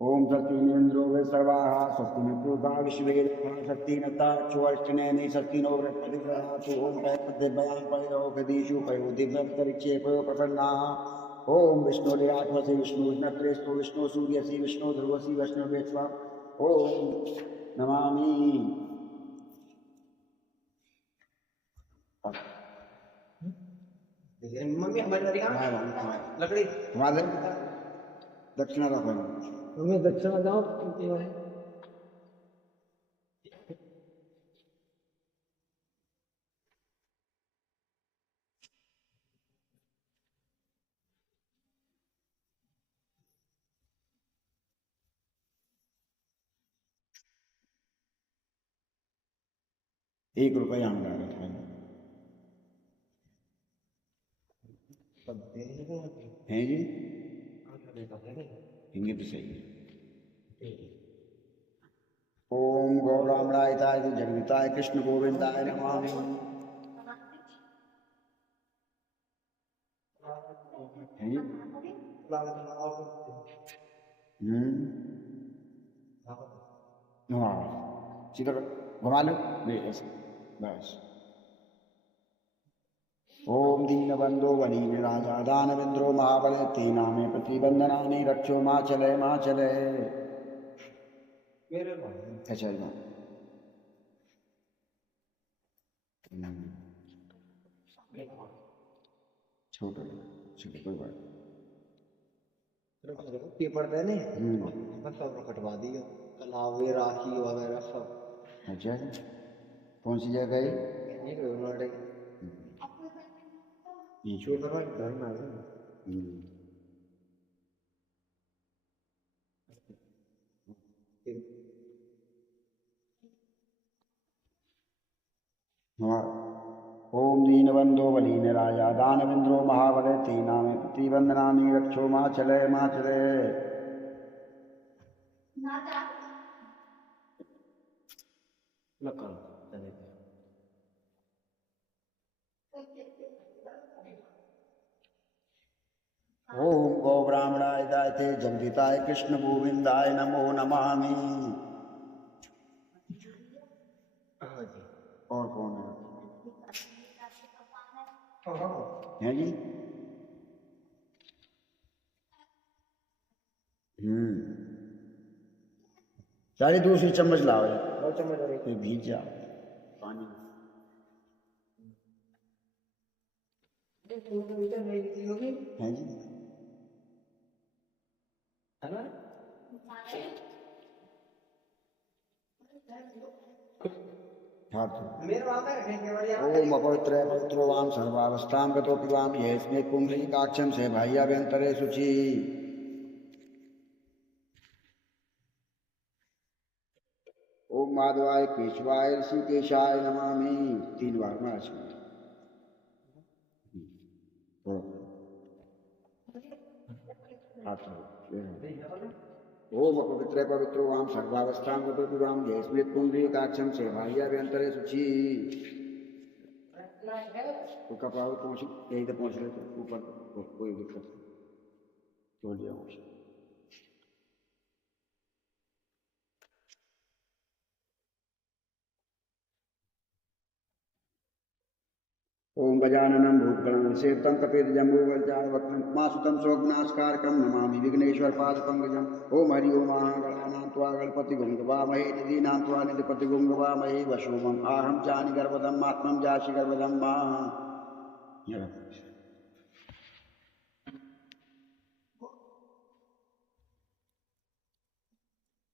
ओम शक्ति इंद्रो वे सर्वाः स्वस्ति न पूर्वा विश्ववेदाः शक्ति नता चोष्टनेनि शक्ति नो बृहस्पतिर्दधातु ओम पयपद्यभयां पयो गदीषु पयो दिव्यन्तरिक्षे पयो प्रसन्नाः ओम विष्णुरिरात्मसि विष्णुर्नत्रेस्तु विष्णु सूर्यसि विष्णु ध्रुवसि विष्णु वेत्स्वा ओम नमामि। मम्मी हमारे लकड़ी हमारे दक्षिणा रखो मम्मी दक्षिणा जाओ ₹1 हम डाल रहे हैं जी हिंदी तो सही है। ओम गौरामरायताय जगदिताय कृष्ण गोविंदाय नमामि। हाँ सीधा घुमा लो बस। ओम दीनबंधो वलीन राजा दानवेंद्रो महाबले तेना में प्रतिबंधनानि रक्षो माँ चले अच्छा छोटो छोटो कोई बात पेपर देने सब कटवा दियो कलावे राखी वगैरह सब। अच्छा कौन सी जगह है घर में ओम दीनबंधो वलीन राजा दानवेंद्रो महाबले तेना में प्रतिबंधनानि रक्षो माँ चले ओम गौ ब्राह्मणाय दायते जगदिताय कृष्ण गोविंदाय नमो नमामि। और कौन है जी? सारी दूसरी चम्मच लाओ फिर भीग जाओ पानी है जी। ओम अपवित्र पवित्रो वाम सर्वावस्थां गतोऽपि वाम यस्मिन् पुंडरीकाक्षं से बाह्याभ्यन्तरे शुचि। ओम माधवाय केशवाय ऋषिकेशाय नमामि 3 बार महाराज। ओम अपवित्र पवित्रो वाम सर्वावस्थां गतोऽपि वाम यस्मिन् पुंडरीकाक्षं से बाह्याभ्यन्तरे शुचि। तो कपाल पहुंच यही तो पहुंच रहे थे ऊपर कोई दिक्कत नहीं तो लिया। ओम गजाननं भूतगणं सेवितं कपितजम्बूफलचारुभक्षणमासुतं स्वघ्नास्कारकं नमामि विघ्नेश्वर पादपङ्कजम्। ओम हरि ओम गणानां त्वा गणपतिगुं गवामहे निधीनां त्वा निधिपतिगुं गवामहे वशोमम् आहं जानि गर्भदम् आत्मं जासि गर्भदम् मा।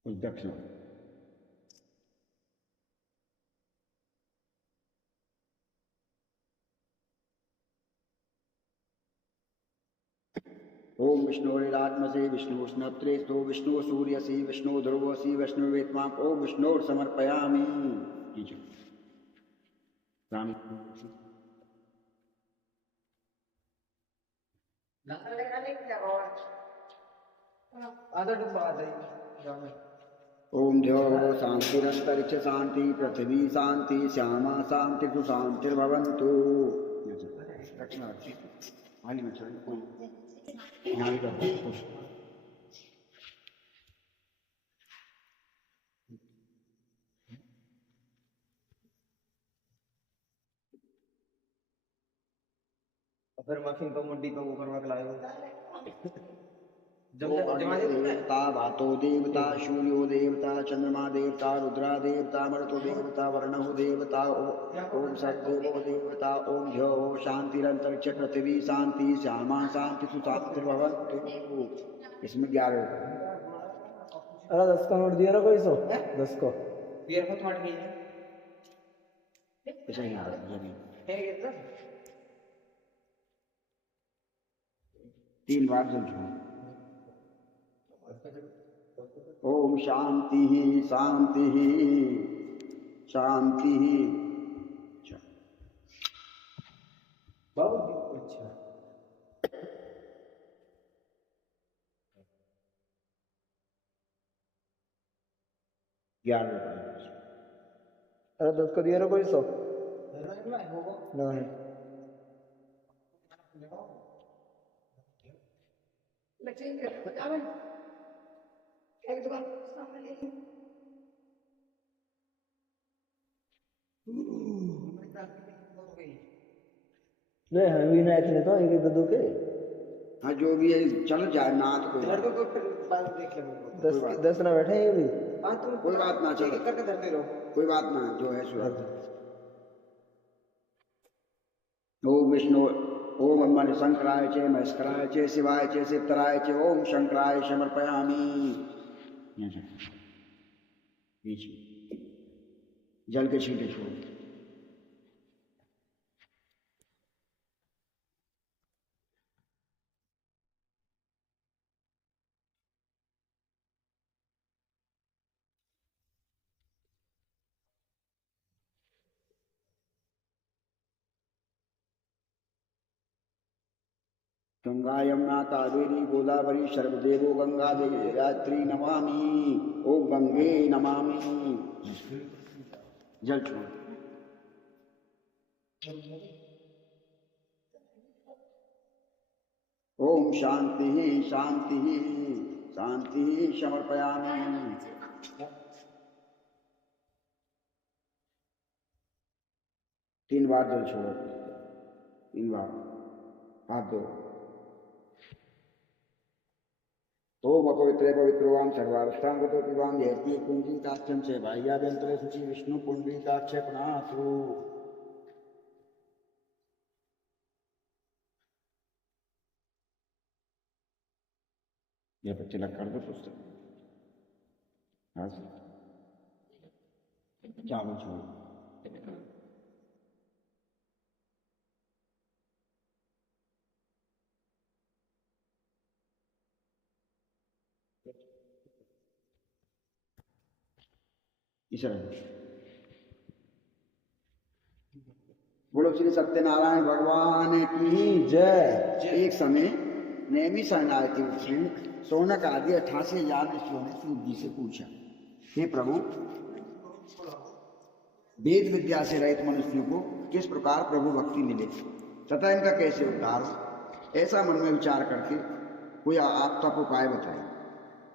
दक्षिण ओम विष्णुरिरात्मसे विष्णुष्णत्रेस्तो विष्णु सूर्यसि विष्णु ध्रुवसि विष्णु वेत्मां ओम विष्णुर समर्पयामि। ओम द्यो शांतिरंतरिक्ष शांति पृथ्वी शांति श्यामा शांति तु शांतिर्भवन्तु। मफिन को मुंडी को वो करवा के लाए वो अग्नि देवता, वातो देवता, सूर्यो देवता, चंद्रमा देवता, रुद्रा देवता, मरुतो देवता, वर्णो देवता, ओम सद्देवो देवता, ओम ध्यो शांतिरंतरिक्ष पृथ्वी शांति, श्यामा शांति, सुशांतिर्भवन्तु। इसमें 11 अरे 10 का नोट दिया ना कोई सो 10 को बियर को थोड़ी नहीं है ऐसा ही आ रहा है। 3 बार जल छूँ। ओम शांति शांति शांति। बहुत अच्छा। अरे 10 को दिया ना कोई सो नहीं नहीं हमें भी ना इतने तो एक दो के हाँ जो भी है चल जाए ना तो कोई लड़कों को फिर बाद में देख लेंगे 10 ना बैठे ये भी हाँ तुम कोई बात ना, चलो। एक करके धरते रहो कोई बात ना, जो है सुन। ओम विष्णु ओम मन शंकराय चे महेश्वराय चे शिवाय चे सिद्धराय चे ओम शंकराय समर्पयामि। बीच में जल के छींटे छोड़। गंगा यमुना कावेरी गोदावरी सर्वदेवो गंगा देवी गायत्री नमामि। ओम गंगे नमामि। जल छोड़। ओम शांति शांति शांति समर्पयामि। 3 बार जल छोड़ो। 3 बार हाथ दो। ओम अपवित्रे पवित्रोवाम सर्वावस्थांगतो पिबाम यति पुंडरीकाक्षं से बाह्याभ्यंतरे शुचि विष्णु पुंडरीकाक्षे प्रणातु। ये बच्चे लग कर दो पुस्तक। हाँ सर चावल छोड़ो। बोलो श्री सत्यनारायण भगवान की जय। एक समय नेमी शरणार्थी उसने सोनक आदि 88,000 ऋषियों ने सूत जी से पूछा, हे प्रभु वेद विद्या से रहित मनुष्यों को किस प्रकार प्रभु भक्ति मिले तथा इनका कैसे उद्धार हो। ऐसा मन में विचार करके कोई आप तक उपाय बताए।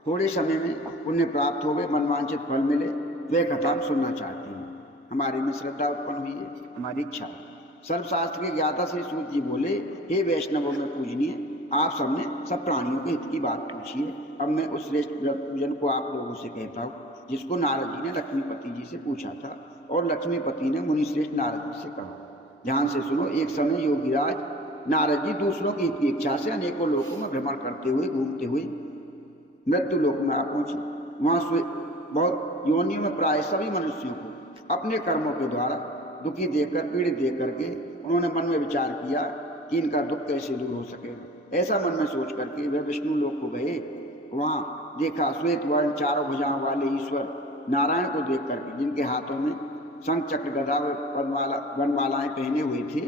थोड़े समय में पुण्य प्राप्त हो गए, मनवांछित फल मिले, वे कथा सुनना चाहती हूँ। हमारे में श्रद्धा उत्पन्न हुई है, हमारी इच्छा। सर्वशास्त्र के ज्ञाता श्री सूत जी बोले, हे वैष्णवों में पूजनीय, आप सबने सब प्राणियों के हित की बात पूछी है। अब मैं उस श्रेष्ठ पूजन को आप लोगों से कहता हूँ जिसको नारद जी ने लक्ष्मीपति जी से पूछा था और लक्ष्मीपति ने मुनि श्रेष्ठ नारद जी से कहा। ध्यान से सुनो। एक समय योगीराज नारद जी दूसरों की हित की इच्छा से अनेकों लोकों में भ्रमण करते हुए घूमते हुए मृत्यु लोक में आ पहुंचे। वहां बहुत योनियों में प्राय सभी मनुष्यों को अपने कर्मों के द्वारा दुखी देकर पीड़ित देख करके उन्होंने मन में विचार किया कि इनका दुख कैसे दूर हो सकेगा। ऐसा मन में सोच करके वे विष्णु लोक को गए। वहां देखा श्वेत वर्ण 4 भुजाओं वाले ईश्वर नारायण को देख करके, जिनके हाथों में शंख चक्र गदा वनमालाएं पहने हुए थे,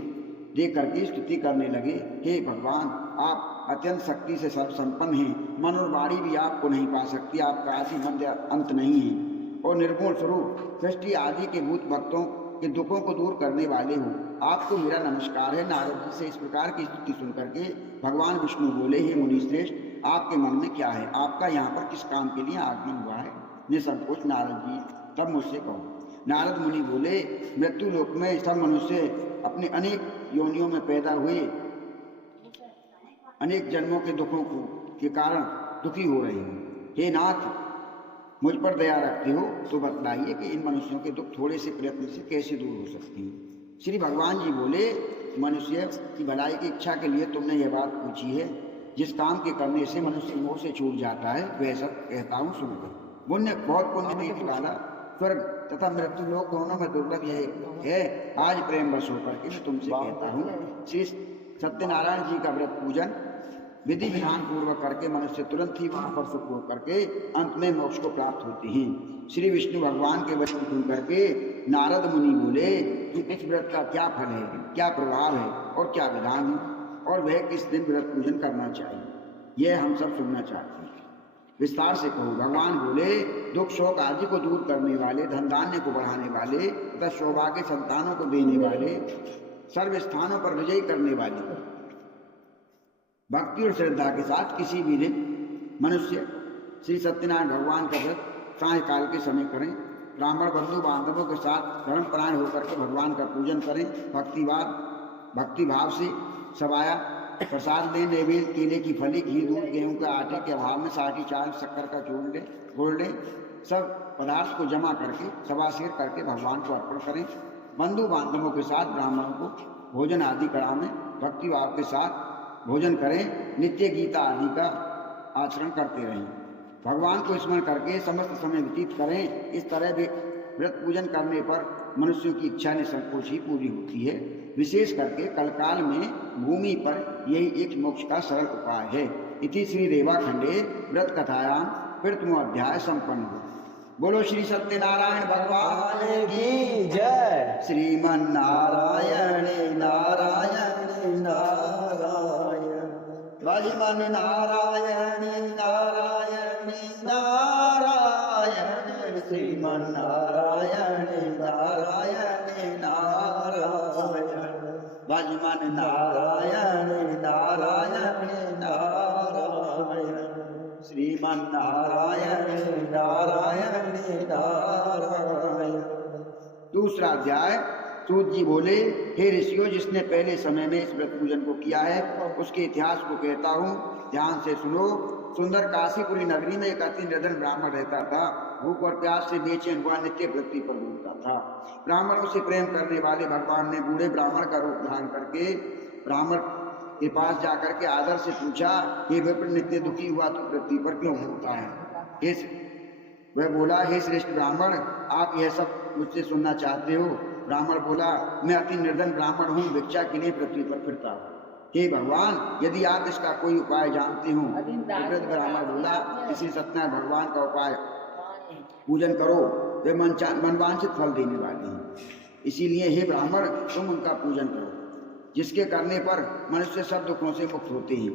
देख करके स्तुति करने लगे, हे भगवान आप अत्यंत शक्ति से सर्वसंपन्न हैं, मन और वाणी भी आपको नहीं पा सकती, आपका आदि मध्य अंत नहीं है और निर्गुण स्वरूप सृष्टि आदि के भूत भक्तों के दुखों को दूर करने वाले हो, आपको मेरा नमस्कार है। नारद जी से इस प्रकार की स्तुति सुन करके भगवान विष्णु बोले, हे मुनि श्रेष्ठ, आपके मन में क्या है, आपका यहाँ पर किस काम के लिए आगमन हुआ है। निसंकोच नारद जी तब मुझसे कहो। नारद मुनि बोले, मृत्यु लोक में सब मनुष्य अपने अनेक योनियों में पैदा हुए अनेक जन्मों के दुखों को के कारण दुखी हो रही हूँ। हे नाथ, मुझ पर दया रखते हो तो बतलाइए कि इन मनुष्यों के दुख थोड़े से प्रयत्न से कैसे दूर हो सकते हैं। श्री भगवान जी बोले, मनुष्य की भलाई की इच्छा के लिए तुमने यह बात पूछी है। जिस काम के करने से मनुष्य मोह से छूट जाता है वह सब कहता हूँ सुनकर। पुण्य बहुत पुण्य देने वाला स्वर्ग तथा मृत्यु लोक दोनों में दुर्लभ यह है। आज प्रेम वश होकर के मैं तुमसे कहता हूँ, श्री सत्यनारायण जी का व्रत पूजन विधि विधान पूर्वक करके मनुष्य तुरंत ही वहां पर सुख होकर के अंत में मोक्ष को प्राप्त होते हैं। श्री विष्णु भगवान के वचन सुन करके नारद मुनि बोले कि इस व्रत का क्या फल है, क्या प्रभाव है और क्या विधान है, और वह किस दिन व्रत पूजन करना चाहिए, यह हम सब सुनना चाहते हैं। विस्तार से कहो। भगवान बोले, दुख शोक आदि को दूर करने वाले, धन धान्य को बढ़ाने वाले तथा सौभाग्य संतानों को देने वाले, सर्व स्थानों पर विजयी करने वाले, भक्ति और श्रद्धा के साथ किसी भी दिन मनुष्य श्री सत्यनारायण भगवान का व्रत सायंकाल के समय करें। ब्राह्मण बंधु बांधवों के साथ धर्मपरायण होकर के भगवान का पूजन करें। भक्ति भाव से सवाया प्रसाद लें, नैवेद्य केले की फली, घी, दूध, गेहूं के आटे के अभाव में साठी चाल शक्कर का जोड़ लें। सब पदार्थ को जमा करके सवासेर करके भगवान को अर्पण करें। बंधु बांधवों के साथ ब्राह्मणों को भोजन आदि करावें। भक्ति भाव के साथ भोजन करें। नित्य गीता आदि का आचरण करते रहें। भगवान को स्मरण करके समस्त समय व्यतीत करें। इस तरह भी व्रत पूजन करने पर मनुष्यों की इच्छा निसंकोच ही पूरी होती है। विशेष करके कलकाल में भूमि पर यही एक मोक्ष का सरल उपाय है। इति श्री रेवा खंडे व्रत कथायाम प्रथम अध्याय संपन्न हो। बोलो श्री सत्यनारायण भगवान की जय। श्रीमन नारायण नारायण नारायण, भजमन नारायण नारायण नारायण, श्रीमन नारायण नारायण नारायण, भजमन नारायण नारायण नारायण, श्रीमन नारायण नारायण नारायण। दूसरा अध्याय। सूत जी बोले, हे ऋषियों, जिसने पहले समय में इस व्रत पूजन को किया है उसके इतिहास को कहता हूँ, ध्यान से सुनो। सुंदर काशीपुरी नगरी में एक अति निर्धन ब्राह्मण रहता था। भूख और प्यास से बेचैन हुआ नित्य पृथ्वी पर घूमता था। ब्राह्मणों से प्रेम करने वाले भगवान ने बूढ़े ब्राह्मण का रूप धारण करके ब्राह्मण के पास जाकर के आदर से पूछा, हे विप्र, नित्य दुखी हुआ तो पृथ्वी पर क्यों घूमता है? वह बोला, हे श्रेष्ठ ब्राह्मण, आप यह सब मुझसे सुनना चाहते हो? ब्राह्मण बोला, मैं अति निर्धन ब्राह्मण हूँ, भिक्षा के लिए पृथ्वी पर फिरता हूँ। हे भगवान, यदि आप इसका कोई उपाय जानते हो। वृद्ध ब्राह्मण बोला, किसी सत्यनारायण भगवान का उपाय पूजन करो, वे मनवांछित फल देने वाले हैं। इसीलिए हे ब्राह्मण, तुम उनका पूजन करो, जिसके करने पर मनुष्य सब दुखों से मुक्त होते हैं।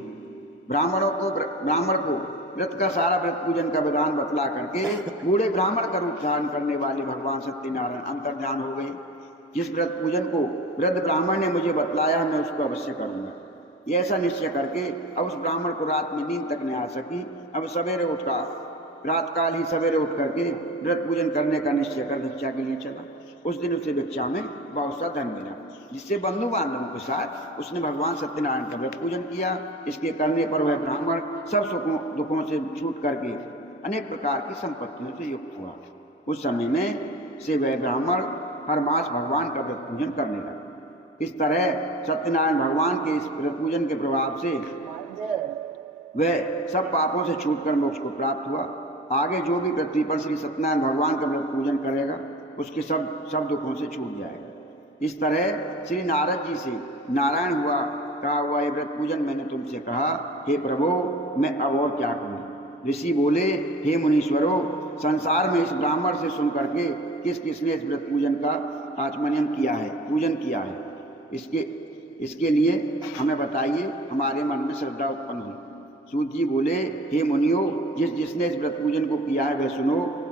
ब्राह्मण को व्रत का सारा व्रत पूजन का विधान बतला करके बूढ़े ब्राह्मण का रूप धारण करने वाले भगवान सत्यनारायण अंतर्ध्यान हो गए। जिस व्रत पूजन को वृद्ध ब्राह्मण ने मुझे बतलाया, मैं उसको अवश्य करूंगा। ये ऐसा निश्चय करके अब उस ब्राह्मण को रात में नींद तक नहीं आ सकी। अब सवेरे उठा, रात काल ही सवेरे उठ करके व्रत पूजन करने का निश्चय कर भिक्षा के लिए चला। उस दिन उसे भिक्षा में बहुत सा धन मिला, जिससे बंधु बांधवों के साथ उसने भगवान सत्यनारायण का व्रत पूजन किया। इसके करने पर वह ब्राह्मण सब दुखों से छूट करके अनेक प्रकार की संपत्तियों से युक्त हुआ। उस समय में से वह ब्राह्मण हर मास भगवान का व्रत पूजन करने लगा। इस तरह सत्यनारायण भगवान के इस व्रत पूजन के प्रभाव से वह सब पापों से छूटकर मोक्ष को प्राप्त हुआ। आगे जो भी पृथ्वी पर श्री सत्यनारायण भगवान का व्रत पूजन करेगा उसके सब दुखों से छूट जाएगा। इस तरह श्री नारद जी से नारायण कहा हुआ ये व्रत पूजन मैंने तुमसे कहा। हे प्रभु, मैं अब और क्या कहूँ? ऋषि बोले, हे मुनीश्वरों, संसार में इस ब्राह्मण से सुन करके किस किसने इस व्रत पूजन का आचमन किया है, पूजन किया है, इसके लिए हमें बताइए, हमारे मन में श्रद्धा उत्पन्न हुई। सूत जी बोले, हे मुनियों, जिसने इस व्रत पूजन को किया है वह सुनो।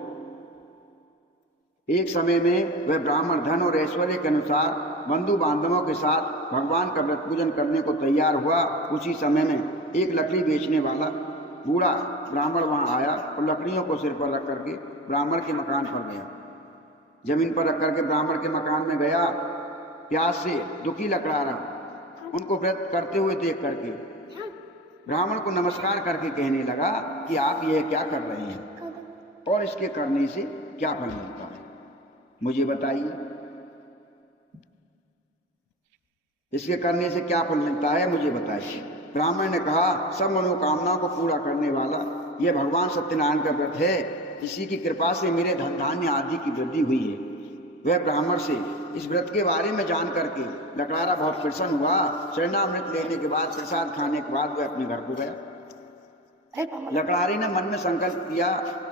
एक समय में वह ब्राह्मण धन और ऐश्वर्य के अनुसार बंधु बांधवों के साथ भगवान का व्रत पूजन करने को तैयार हुआ। उसी समय में एक लकड़ी बेचने वाला बूढ़ा ब्राह्मण वहां आया और लकड़ियों को सिर पर रख करके ब्राह्मण के मकान पर गया। जमीन पर रख करके ब्राह्मण के मकान में गया। प्यास से दुखी लकड़ा रहा, उनको व्रत करते हुए देख करके ब्राह्मण को नमस्कार करके कहने लगा कि आप यह क्या कर रहे हैं और इसके करने से क्या फल मिलता है, मुझे बताइए। इसके करने से क्या फल मिलता है, मुझे बताइए। ब्राह्मण ने कहा, सब मनोकामनाओं को पूरा करने वाला यह भगवान सत्यनारायण का व्रत है। इसी की कृपा से मेरे धन धान्य आदि की वृद्धि हुई है। वह ब्राह्मण से इस व्रत के बारे में जान करके लकड़ारा बहुत प्रसन्न हुआ। शरणामृत लेने के बाद, प्रसाद खाने के बाद वह अपने घर को गया। लकड़ारी ने मन में संकल्प किया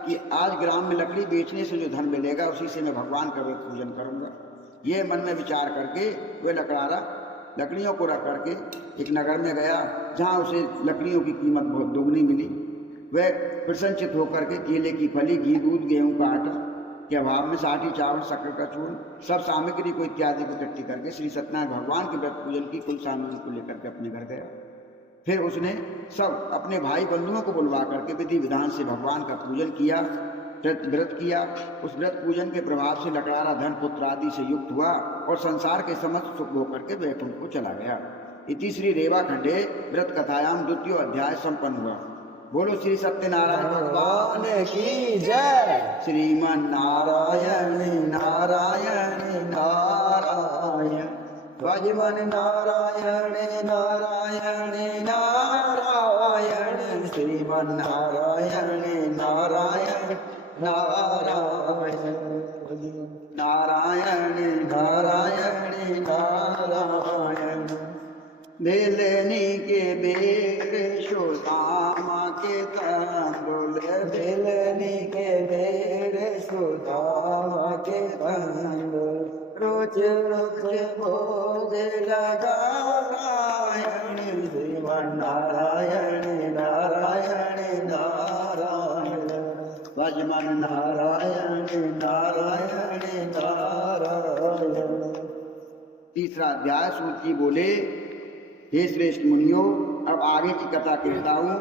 कि आज ग्राम में लकड़ी बेचने से जो धन मिलेगा उसी से मैं भगवान का व्रत पूजन करूंगा। यह मन में विचार करके वह लकड़ारा लकड़ियों को रख करके एक नगर में गया, जहां उसे लकड़ियों की कीमत बहुत दोगुनी मिली। वह प्रसन्नचित होकर के केले की फली, घी, दूध, गेहूं का आटा के अभाव में साठी, चावल, शक्कर का चूर्ण, सब सामग्री को इत्यादि को इकट्ठी करके श्री सत्यनारायण भगवान के व्रत पूजन की कुल सामग्री को लेकर के अपने घर गया। फिर उसने सब अपने भाई बंधुओं को बुलवा करके विधि विधान से भगवान का पूजन किया, व्रत किया। उस व्रत पूजन के प्रभाव से लकड़ारा धन पुत्र आदि से युक्त हुआ और संसार के समस्त सुख होकर के वैकुंठ को चला गया। इति श्री रेवा खंडे व्रत कथायाम 2वां अध्याय संपन्न हुआ। बोलो श्री सत्यनारायण भगवान की जय। श्रीमन नारायण नारायण नारायण, भजमन नारायण नारायण नारायण, श्रीमन नारायण नारायण नारायण, नारायण नारायण नारायण। बेलनी के बेर सुदामा के तंदुल, बेलनी के बेर सुदामा के तंदुल, रोज रोज भोग लगारायण, श्रीमन नारायण नारायण नारायण, भजमन नारायण नारायण नारायण। तीसरा अध्याय। सूत जी बोले, हे श्रेष्ठ मुनियों, अब आगे की कथा कहता हूँ,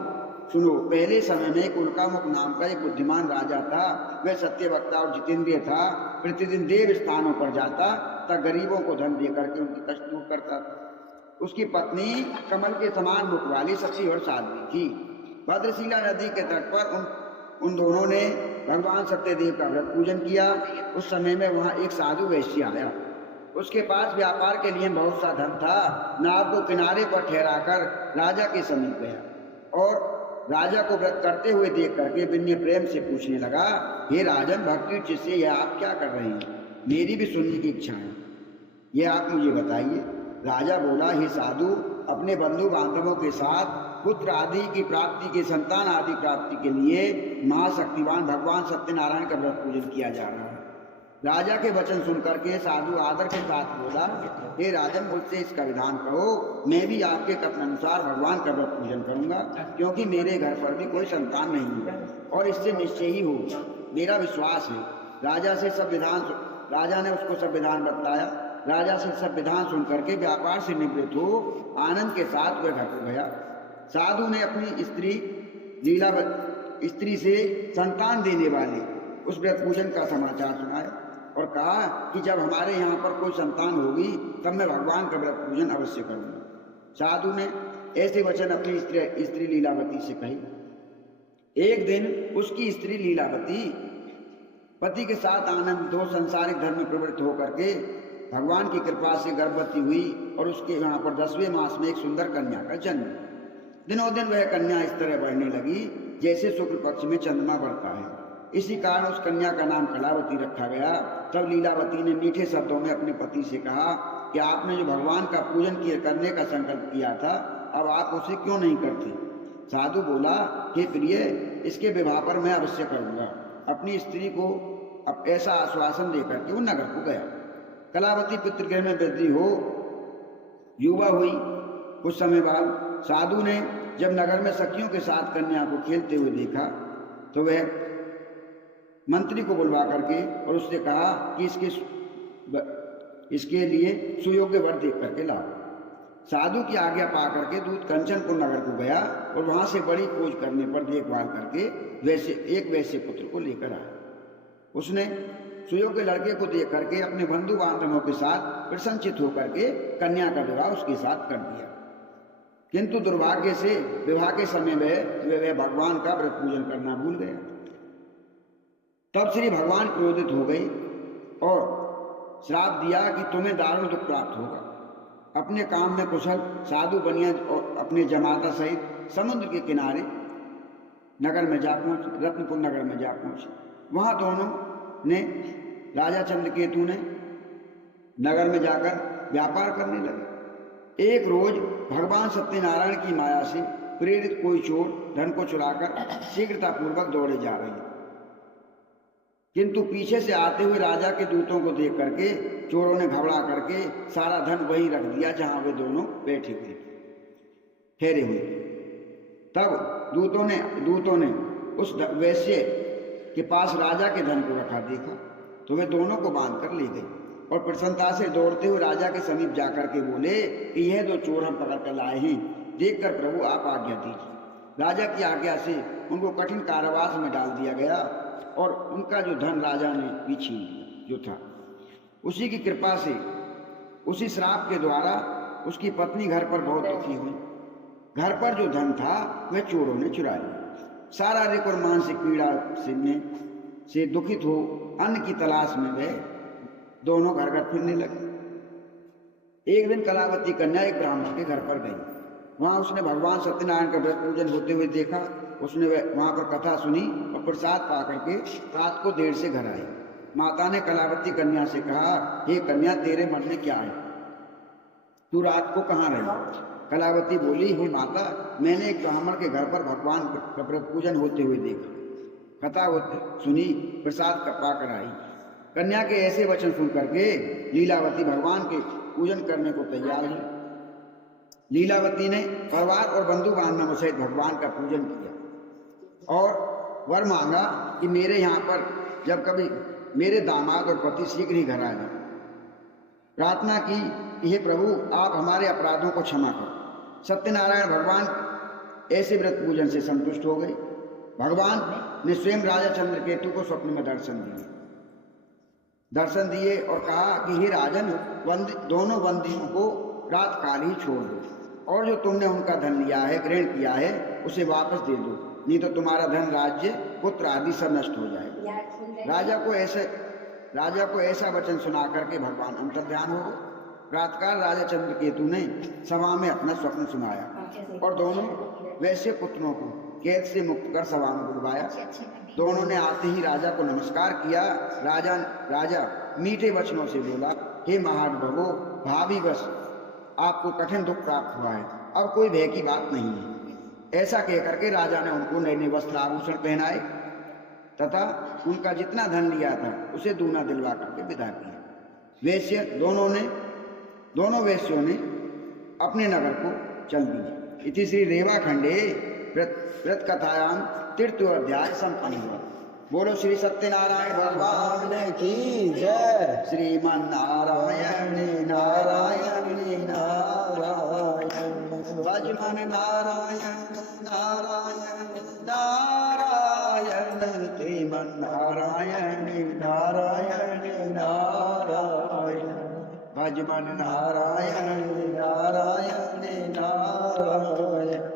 सुनो। पहले समय में कुलकामुख नाम का एक बुद्धिमान राजा था। वह सत्यवक्ता और जितेंद्रिय था। प्रतिदिन देव स्थानों पर जाता तथा गरीबों को धन दे करके उनकी कष्ट दूर करता था। उसकी पत्नी कमल के समान मुख वाली सती और साध्वी थी। भद्रशिला नदी के तट पर उन दोनों ने भगवान सत्यदेव का व्रत पूजन किया। उस समय में वहाँ एक साधु वैश्य आया। उसके पास व्यापार के लिए बहुत सा धन था। नाव को किनारे पर ठहराकर राजा के समीप गया और राजा को व्रत करते हुए देख करके विनय प्रेम से पूछने लगा, हे राजन, भक्ति उच्च से यह आप क्या कर रहे हैं? मेरी भी सुनने की इच्छा है, यह आप मुझे बताइए। राजा बोला, हे साधु, अपने बंधु बांधवों के साथ पुत्र आदि की प्राप्ति के, संतान आदि प्राप्ति के लिए महाशक्तिवान भगवान सत्यनारायण का व्रत पूजन किया जा रहा है। राजा के वचन सुनकर के साधु आदर के साथ बोला, हे राजन, मुझसे इसका विधान कहो, मैं भी आपके कथन अनुसार भगवान का व्रत पूजन करूंगा, क्योंकि मेरे घर पर भी कोई संतान नहीं है और इससे निश्चय ही होगा, मेरा विश्वास है। राजा ने उसको सब विधान बताया। राजा से सब विधान सुन करके व्यापार से निवृत्त हो आनंद के साथ वह घर को गया। साधु ने अपनी स्त्री से संतान देने वाले उस व्रत पूजन का समाचार सुनाया और कहा कि जब हमारे यहाँ पर कोई संतान होगी तब मैं भगवान का व्रत पूजन अवश्य करूँगा। साधु ने ऐसे वचन अपनी स्त्री लीलावती से कही। एक दिन उसकी स्त्री लीलावती पति के साथ आनंद दो संसारिक धर्म में प्रवृत्त होकर के भगवान की कृपा से गर्भवती हुई और उसके यहाँ पर 10वें मास में एक सुंदर कन्या का जन्म। दिनों दिन वह कन्या इस तरह बढ़ने लगी जैसे शुक्ल पक्ष में चंद्रमा बढ़ता है। इसी कारण उस कन्या का नाम कलावती रखा गया। तब लीलावती ने मीठे शब्दों में अपने पति से कहा कि आपने जो भगवान का पूजन करने का संकल्प किया था, अब आप उसे क्यों नहीं करते? साधु बोला, हे प्रिय, इसके विवाह पर मैं अवश्य करूँगा। अपनी स्त्री को अब ऐसा आश्वासन देकर के वो नगर को गया। कलावती पितृगृह में वृद्धि हो युवा हुई। कुछ समय बाद साधु ने जब नगर में सखियों के साथ कन्या को खेलते हुए देखा तो वह मंत्री को बुलवा करके और उससे कहा कि इसके लिए सुयोग्य वर देख करके लाओ। साधु की आज्ञा पा करके दूत कंचनपुर नगर को गया और वहां से बड़ी खोज करने पर देखभाल करके वैसे पुत्र को लेकर आया। उसने सुयोग्य लड़के को देख करके अपने बंधु बांधवों के साथ प्रसन्नचित होकर के कन्या का विवाह उसके साथ कर दिया। किंतु दुर्भाग्य से विवाह के समय वे भगवान का व्रत पूजन करना भूल गया। तब श्री भगवान क्रोधित हो गई और श्राप दिया कि तुम्हें दारुण दुख प्राप्त होगा। अपने काम में कुशल साधु बनिया और अपने जमाता सहित समुद्र के किनारे नगर में जा पहुंचे, रत्नपुर नगर में जा पहुंचे। वहां दोनों ने राजा चंद्रकेतु ने नगर में जाकर व्यापार करने लगे। एक रोज भगवान सत्यनारायण की माया से प्रेरित कोई चोर धन को चुराकर शीघ्रतापूर्वक दौड़े जा रहे हैं, किंतु पीछे से आते हुए राजा के दूतों को देख करके चोरों ने घबरा करके सारा धन वहीं रख दिया जहां वे दोनों बैठे हुए थे, ठहरे हुए थे। तब दूतों ने उस वैश्य के पास राजा के धन को रखा देखा तो वे दोनों को बांध कर ले गए और प्रसन्नता से दौड़ते हुए राजा के समीप जाकर के बोले कि यह दो चोर हम पकड़ कर लाए हैं, देखकर प्रभु आप आज्ञा दीजिए। राजा की आज्ञा से उनको कठिन कारावास में डाल दिया गया और उनका जो धन राजा ने भी छीन लिया जो था। उसी की कृपा से, उसी श्राप के द्वारा उसकी पत्नी घर पर बहुत दुखी हुई। घर पर जो धन था वह चोरों ने चुरा लिया। शारीरिक और मानसिक पीड़ा से दुखित हो अन्न की तलाश में वे दोनों घर घर फिरने लगे। एक दिन कलावती कन्या एक ब्राह्मण के घर पर गई। वहां उसने भगवान सत्यनारायण का व्रत पूजन होते हुए देखा। उसने वहां पर कथा सुनी और प्रसाद पा करके रात को देर से घर आई। माता ने कलावती कन्या से कहा, हे कन्या, तेरे मन में क्या है? तू रात को कहाँ रही? कलावती बोली, हे माता, मैंने एक ब्राह्मण के घर पर भगवान का व्रत पूजन होते हुए देखा, कथा सुनी, प्रसाद पाकर आई। कन्या के ऐसे वचन सुन करके लीलावती भगवान के पूजन करने को तैयार हुई। लीलावती ने परिवार और बंधु बांधवों सहित भगवान का पूजन किया और वर मांगा कि मेरे यहाँ पर जब कभी मेरे दामाद और पति शीघ्र ही घर आ जाए। प्रार्थना की, हे प्रभु, आप हमारे अपराधों को क्षमा करो। सत्यनारायण भगवान ऐसे व्रत पूजन से संतुष्ट हो गए। भगवान ने स्वयं राजा चंद्रकेतु को स्वप्न में दर्शन दिए और कहा कि हे राजन, दोनों बंदियों को रात काल ही छोड़ दो और जो तुमने उनका धन लिया है, ग्रहण किया है, उसे वापस दे दो, नहीं तो तुम्हारा धन, राज्य, पुत्र आदि सब नष्ट हो जाएगा। राजा को ऐसा वचन सुना करके भगवान अंतर्ध्यान हो गए। प्रातःकाल राजा चंद्रकेतु ने सभा में अपना स्वप्न सुनाया और दोनों वैश्य पुत्रों को कैद से मुक्त कर सभा में बुलवाया। दोनों ने आते ही राजा को नमस्कार किया। राजा मीठे वचनों से बोला, हे महानुभावो, भावीवश आपको कठिन दुख प्राप्त हुआ है, अब कोई भय की बात नहीं है। ऐसा कहकर के राजा ने उनको नए नए वस्त्र आभूषण पहनाए तथा उनका जितना धन लिया था उसे दूना दिलवा करके विदा किया। दोनों वैश्यों ने अपने नगर को चल दिया। इति श्री रेवा खंडे व्रत कथायाम तृतीय अध्याय संपन्न हुआ। बोलो श्री सत्यनारायण भगवान की जय। श्रीमन नारायण नारायण नारायण भजमन नारायण नारायण नारायण श्रीमन नारायण नारायण नारायण भजमन नारायण नारायण नारायण।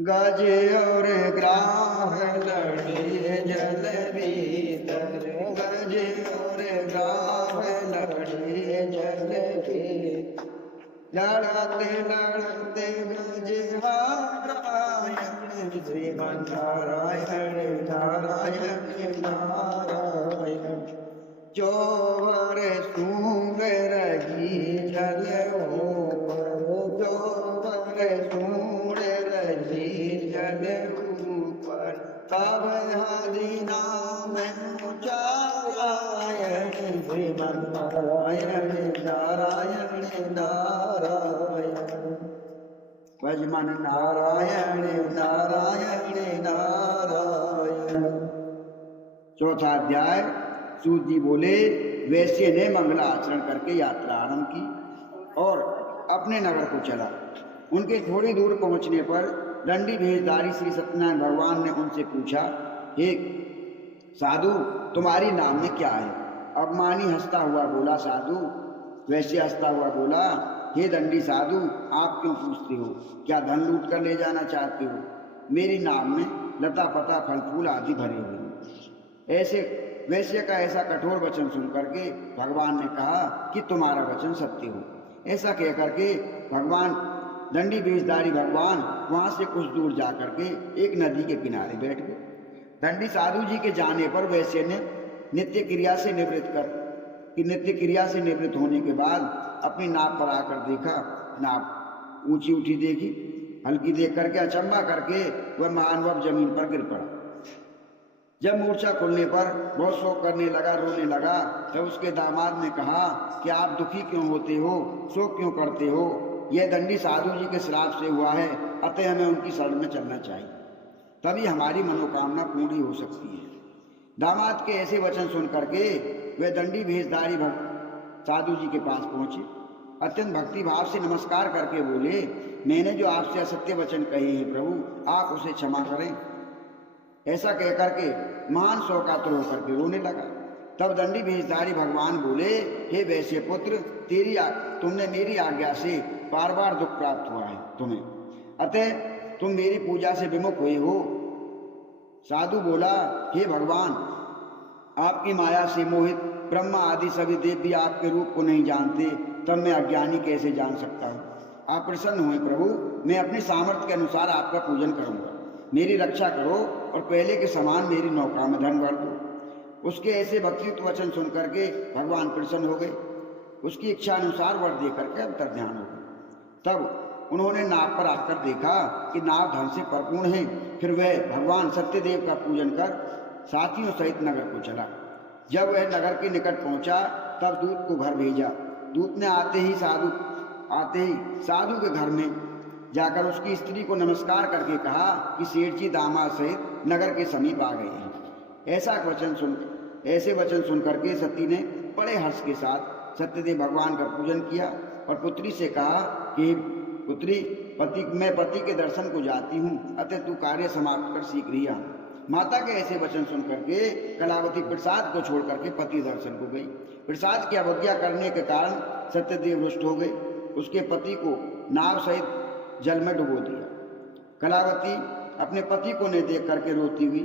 गज और ग्राह लड़े जल भीतर, गज और ग्राह लड़े जल भीतर, लड़ते लड़ते गज नारायण श्रीमन नारायण नारायण नारायण। चौवर सूंग रही जल ऊपर, चौवर सूंग रही जल ऊपर, तब हरि नाम उचारायण श्रीमन नारायण नारायण नारायण भजमन नारायण नारायण नारायण। चौथा अध्याय। सूत जी बोले, वैश्य ने मंगलाचरण करके यात्रा आरंभ की और अपने नगर को चला। उनके थोड़ी दूर पहुंचने पर दंडी भेषधारी श्री सत्यनारायण भगवान ने उनसे पूछा, हे साधु, तुम्हारी नाम में क्या है? अभिमानी हंसता हुआ बोला, साधु। वैश्य हंसता हुआ बोला, हे दंडी साधु, आप क्यों पूछते हो? क्या धन लूट कर ले जाना चाहते हो? मेरी नाम में लता पता फल फूल आदि भरे हुए हैं। ऐसे वैश्य का ऐसा कठोर वचन सुन करके भगवान ने कहा कि तुम्हारा वचन सत्य हो। ऐसा कह करके भगवान दंडी वेशधारी भगवान वहां से कुछ दूर जा करके एक नदी के किनारे बैठ गए। दंडी साधु जी के जाने पर वैश्य ने नित्य क्रिया से निवृत्त होने के बाद अपनी नाव पर आकर देखा। नाव ऊंची उठी देखी, हल्की देख करके अचंबा करके वह महानुभाव जमीन पर गिर पड़ा। जब मूर्छा खुलने पर बहुत शोक करने लगा, रोने लगा, तब उसके दामाद ने कहा कि आप दुखी क्यों होते हो, शोक क्यों करते हो? यह दंडी साधु जी के श्राप से हुआ है, अतः हमें उनकी शरण में चलना चाहिए, तभी हमारी मनोकामना पूरी हो सकती है। दामाद के ऐसे वचन सुन करके वे दंडी भेषधारी साधु जी के पास पहुंचे। अत्यंत भक्ति भाव से नमस्कार करके बोले, मैंने जो आपसे असत्य वचन कहे हैं प्रभु, आप उसे क्षमा करें। ऐसा कह करके महान शोकातुर होकर के रोने लगा। तब दंडी भेषधारी भगवान बोले, हे वैश्य पुत्र, तुमने मेरी आज्ञा से बार बार दुख प्राप्त हुआ है तुम्हें, अतः तुम मेरी पूजा से विमुख हुए हो। साधु बोला, हे भगवान, आपकी माया से मोहित ब्रह्मा आदि सभी देव भी आपके रूप को नहीं जानते, तब मैं अज्ञानी कैसे जान सकता हूँ? आप प्रसन्न हुए प्रभु, मैं अपने सामर्थ्य के अनुसार आपका पूजन करूंगा। मेरी रक्षा करो और पहले के समान मेरी नौका में धन भर दो। उसके ऐसे भक्तियुक्त वचन सुन करके भगवान प्रसन्न हो गए। उसकी इच्छा अनुसार वर दे करके अंतर्ध्यान हो गए। तब उन्होंने नाव पर आकर देखा कि नाव धन से परिपूर्ण है। फिर वह भगवान सत्यदेव का पूजन कर साथियों सहित नगर को चला। जब वह नगर के निकट पहुंचा तब दूत को घर भेजा। दूत ने आते ही साधु के घर में जाकर उसकी स्त्री को नमस्कार करके कहा कि सेठ जी दामाद सहित नगर के समीप आ गए हैं। ऐसे वचन सुन करके सती ने बड़े हर्ष के साथ सत्यदेव भगवान का पूजन किया और पुत्री से कहा कि पुत्री, मैं पति के दर्शन को जाती हूँ, अतः तू कार्य समाप्त कर शीघ्र ही आ। माता के ऐसे वचन सुन करके कलावती प्रसाद को छोड़ करके पति दर्शन को गई। प्रसाद की अवज्ञा करने के कारण सत्यदेव रुष्ट हो गए। उसके पति को नाव सहित जल में डुबो दिया। कलावती अपने पति को न देख करके रोती हुई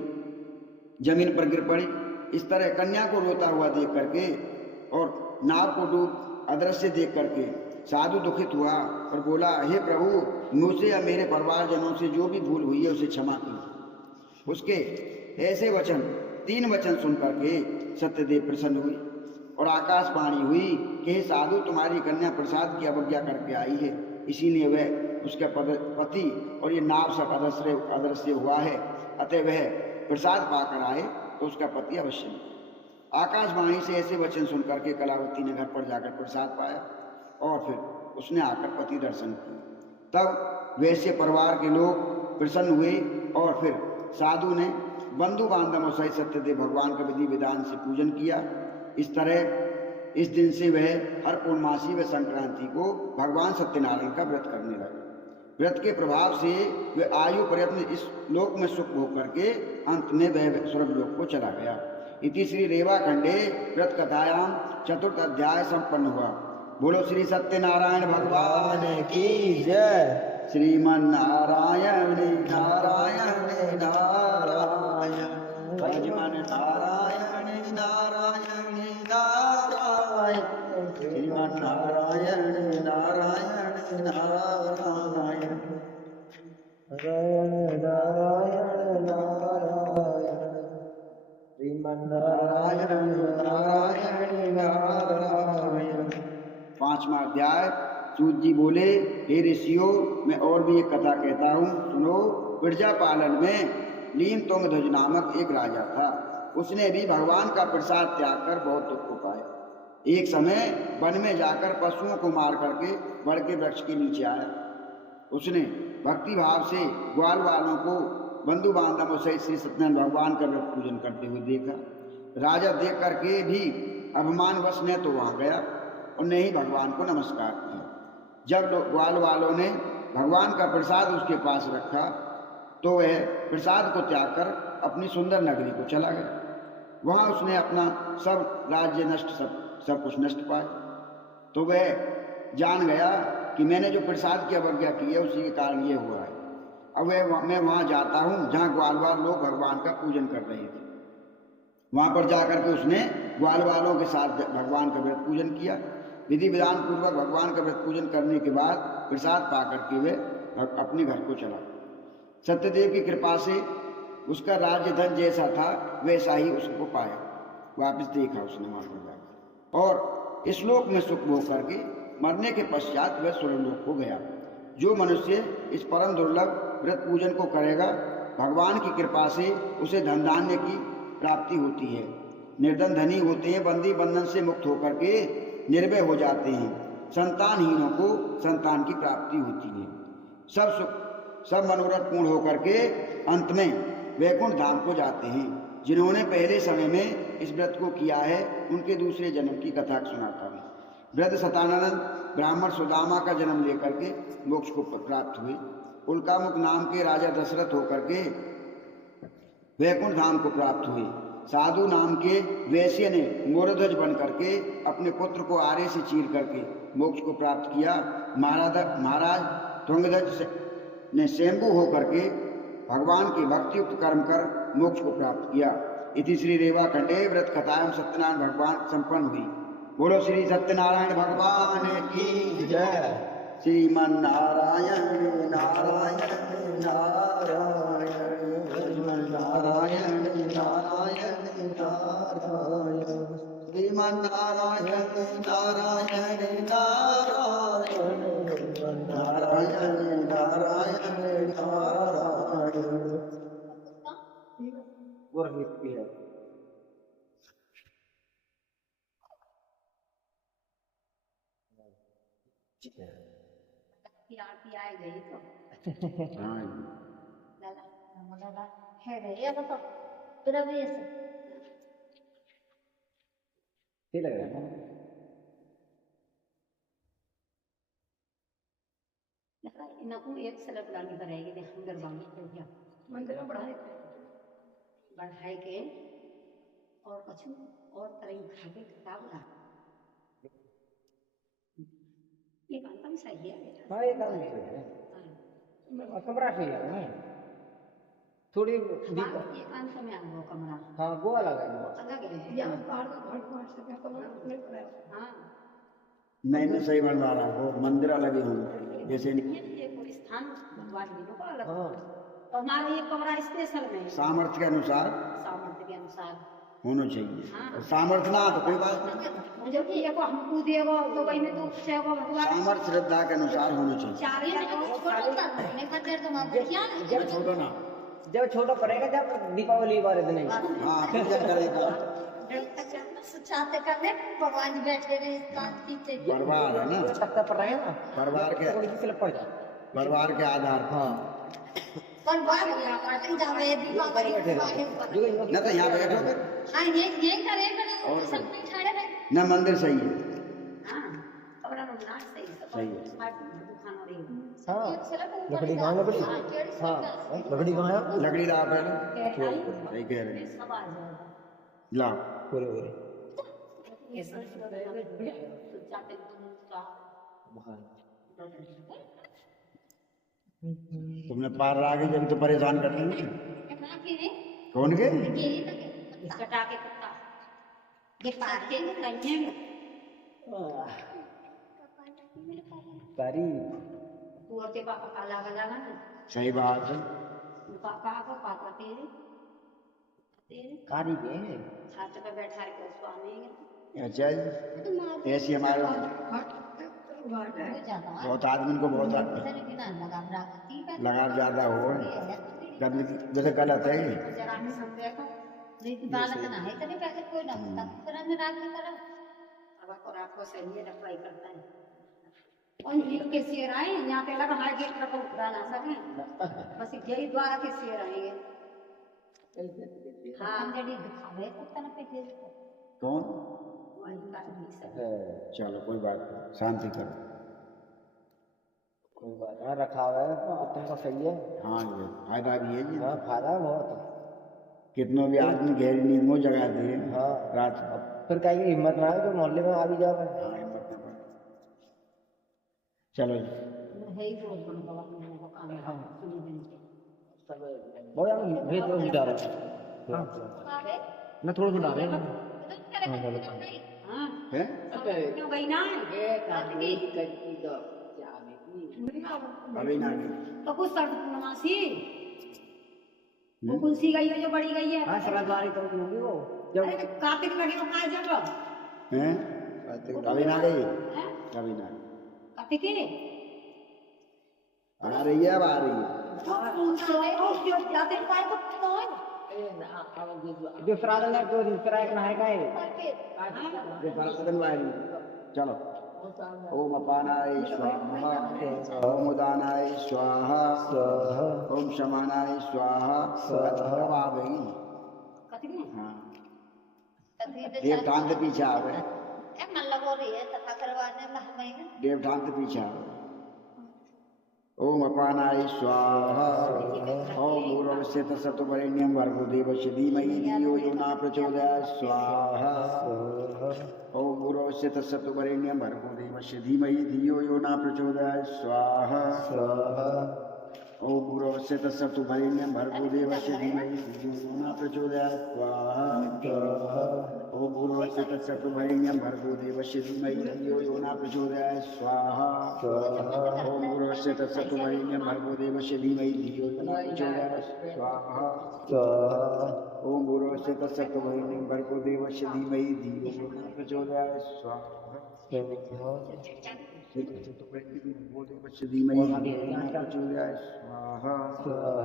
जमीन पर गिर पड़ी। इस तरह कन्या को रोता हुआ देख करके और नाव को डूब अदृश्य देख करके साधु दुखित हुआ और बोला, हे प्रभु, मुझसे या मेरे परिवारजनों से जो भी भूल हुई है उसे क्षमा कीजिए। उसके ऐसे तीन वचन सुन करके सत्यदेव प्रसन्न हुए और आकाशवाणी हुई कि हे साधु, तुम्हारी कन्या प्रसाद की अवज्ञा करके आई है, इसीलिए वह उसका पति और ये नाव सब अदृश्य हुआ है, अतः वह प्रसाद पाकर आए तो उसका पति अवश्य नहीं। आकाशवाणी से ऐसे वचन सुन करके कलावती ने घर पर जाकर प्रसाद पाया और फिर उसने आकर पति दर्शन किया। तब वैश्य परिवार के लोग प्रसन्न हुए और फिर साधु ने बंधु बांधवों सहित सत्यदेव भगवान का विधि विधान से पूजन किया। इस तरह इस दिन से वह हर पूर्णमासी व संक्रांति को भगवान सत्यनारायण का व्रत करने लगे। व्रत के प्रभाव से वे आयु पर्यंत इस लोक में सुख भोग करके अंत में वह स्वर्ग लोक को चला गया। इति श्री रेवा खंडे व्रत कथायाम चतुर्थ अध्याय संपन्न हुआ। बोलो श्री सत्यनारायण भगवान की जय। श्रीमन नारायण नारायण नारायण भजमन नारायण नारायण नारायण श्रीमन नारायण नारायण नारायण नारायण नारायण नारायण श्रीमन नारायण नारायण नारायण। 5वां अध्याय। सूत जी बोले, हे ऋषियों, मैं और भी एक कथा कहता हूँ, सुनो। विरजा पालन में लीन तुंगध्वज नामक एक राजा था। उसने भी भगवान का प्रसाद त्याग कर बहुत दुख को पाया। एक समय वन में जाकर पशुओं को मार करके बड़ के वृक्ष के नीचे आया। उसने भक्ति भाव से ग्वाल वालों को बंधु बांधवों सहित श्री सत्यनारायण भगवान का व्रत पूजन करते हुए देखा। राजा देख करके भी अभिमानवश न तो वहाँ गया और न ही भगवान को नमस्कार किया। जब ग्वाल वालों ने भगवान का प्रसाद उसके पास रखा तो वह प्रसाद को त्याग कर अपनी सुंदर नगरी को चला गया। वहाँ उसने अपना सब राज्य नष्ट सब कुछ नष्ट पाया। तो वह जान गया कि मैंने जो प्रसाद की अवज्ञा की है उसी के कारण ये हुआ है। अब मैं वहां जाता हूँ जहाँ ग्वालवाल लोग भगवान का पूजन कर रहे थे। वहां पर जाकर के उसने ग्वाल वालों के साथ भगवान का व्रत पूजन किया। विधि विधान पूर्वक भगवान का व्रत पूजन करने के बाद प्रसाद पाकर के वे अपने घर को चला। सत्यदेव की कृपा से उसका राज्य धन जैसा था वैसा ही उसको पाया, वापस देखा उसने वहां पर जाकर, और इस लोक में सुख भोग करके मरने के पश्चात वह स्वर्गलोक को गया। जो मनुष्य इस परम दुर्लभ व्रत पूजन को करेगा, भगवान की कृपा से उसे धन धान्य की प्राप्ति होती है। निर्धन धनी होते हैं, बंदी बंधन से मुक्त होकर के निर्भय हो जाते हैं। संतानहीनों को संतान की प्राप्ति होती है। सब सुख सब मनोरथ पूर्ण होकर के अंत में वैकुंठ धाम को जाते हैं। जिन्होंने पहले समय में इस व्रत को किया है उनके दूसरे जन्म की कथा सुनाता हूँ। वृद्ध सतानंद ब्राह्मण सुदामा का जन्म लेकर के मोक्ष को प्राप्त हुए। उल्कामुख नाम के राजा दशरथ होकर के वैकुंठ धाम को प्राप्त हुए। साधु नाम के वैश्य ने मोरध्वज बन करके अपने पुत्र को आरे से चीर करके मोक्ष को प्राप्त किया। महाराज तुंगध्वज ने स्वयंभू होकर के भगवान के भक्तियुक्त कर्म कर मोक्ष को प्राप्त किया। इति श्री रेवा खंडे व्रत कथाएं सत्यनारायण भगवान संपन्न हुई। बोलो श्री सत्यनारायण भगवान की जय। श्रीमन नारायण नारायण नारायण नारायण नारायण नारायण श्रीमन नारायण नारायण नारायण नारायण नारायण नारायण। और लिखती है आरती आ गई तो हाँ लाला है गई अब तो पूरा भी ऐसे ये लग रहा है इनको एक साल पुरानी कराएगी दे हम दरबार को गया मंदिर में बढ़ाए के और कुछ और तरह खा के किताब ला ये काम सही है बेटा। हाँ ये काम सही है। कमरा सही है ना थोड़ी ये कान में आ वो कमरा हाँ वो अलग है अलग है या बाहर से कमरा नहीं पड़ा। हाँ नहीं मैं सही बनवा रहा हूँ। वो मंदिर अलग ही होंगे जैसे ये कोई स्थान भगवान जी को अलग और हमारा ये कमरा स्पेशल में सामर्थ्य के अनुसार होना चाहिए। हाँ। सामर्थ्य ना तो कोई बात नहीं। जब कि एको हमको देगो तो भाई में तू सेवा भगवान सामर्थ्य श्रद्धा के अनुसार होना चाहिए। चार नहीं खतर तुम्हारे क्या जब छोड़ो ना जब छोटा पड़ेगा जब दीपावली वाले दिन हाँ पूजन करेगा चाहते करने भगवान जी बैठे रहे शांति से परिवार है ना तख्ता पर रहे ना परिवार के पड़ जाए परिवार के आधार पर परिवार जावे दीपावली न तो यहाँ बैठो फिर हाँ ये करेगा ना सब में खड़े रहे न मंदिर सही है। हाँ कमरा में नाच सही है दुकान हो रही हाँ लकड़ी कहाँ लकड़ी हाँ लकड़ी कहाँ है लकड़ी ला पहले सही कह रहे हैं सब आ जाएगा ला पूरे पूरे ये चाहते तुमने पार आगे जब तो परेशान करते हैं कौन के कटा के कुत्ता ये पार के कहीं सारी तू और तेरे पापा काला काला ना सही बात है। पापा को पापा तेरे तेरे कारी के छात्र पे बैठा के स्वामी अच्छा जी ऐसी हमारे बहुत आदमी को बहुत लगाव ज्यादा हो जैसे गलत है के शेर आए यहाँ पे लगा हमारे गेट पर उड़ा ना सके बस यही द्वारा के शेर आएंगे। हाँ कौन चलो कोई बात नहीं शांति करो कोई बात ना रखा हुआ है तुमका सही है। हाँ ये फायदा भी है जी। हाँ फायदा बहुत कितनों भी आदमी गहरी नींद में जगा दिए हाँ रात फिर कहीं हिम्मत ना है तो मोहल्ले में आ भी जाओ। हाँ हिम्मत ना पड़े चलो है ही रोज बन बाबा लोगों को काम है सुनी दिन के वो यार भेज दो गिटार हाँ मैं थोड़ा सा डाल रहा हाँ चलो हाँ है क्यों गई ना अभी ना तो कुछ सर्द पूर्णमासी वो कुलसी गई है जो बड़ी गई है हाँ शरदवारी तो होगी वो अरे तो कार्तिक लगे वो कहाँ जब हैं अभी ना गई हैं? अभी ना कार्तिक की आ रही है अब आ रही है जाते पाए तो कौन जो फ्रागल है तो फ्राग ना है का है ये परतन वाली चलो ओम अपानाय स्वाहा ओम उदानाय स्वाहा ओम शमानाय स्वाहा अब आ गई कार्तिक ने हाँ देवठान के पीछे आ गए मन लगो रही है तथा करवाने में महीने देवठान के पीछे आ गए ओम अपानाय स्वाहा ओम भूर्भुवस्सु तत्सवितुर्वरेण्यं भर्गो देवस्य धीमहि धियो यो न प्रचोदयात् स्वाहा ओम भूर्भुवस्सु तत्सवितुर्वरेण्यं भर्गो देवस्य धीमहि धियो यो न प्रचोदयात् स्वाहा ओम भूर्भुवस्सु तत्सवितुर्वरेण्यं भर्गो देवस्य धीमहि धियो यो न प्रचोदयात् स्वाहा ओम भूर्भुवस्सु तत्सवितुर्वरेण्यं भर्गो देवस्य धीमहि धियो यो न प्रचोदयात् स्वाहा ओम भूर्भुवस्सु तत्सवितुर्वरेण्यं भर्गो देवस्य धीमहि धियो यो न प्रचोदयात् स्वाहा ओम भूर्भुवस्सु तत्सवितुर्वरेण्यं भर्गो देवस्य धीमहि धियो यो न प्रचोदयात् स्वाहा भर्गो देवस्य धीमहि धियो यो न प्रचोदयात् स्वाहा स्वाहा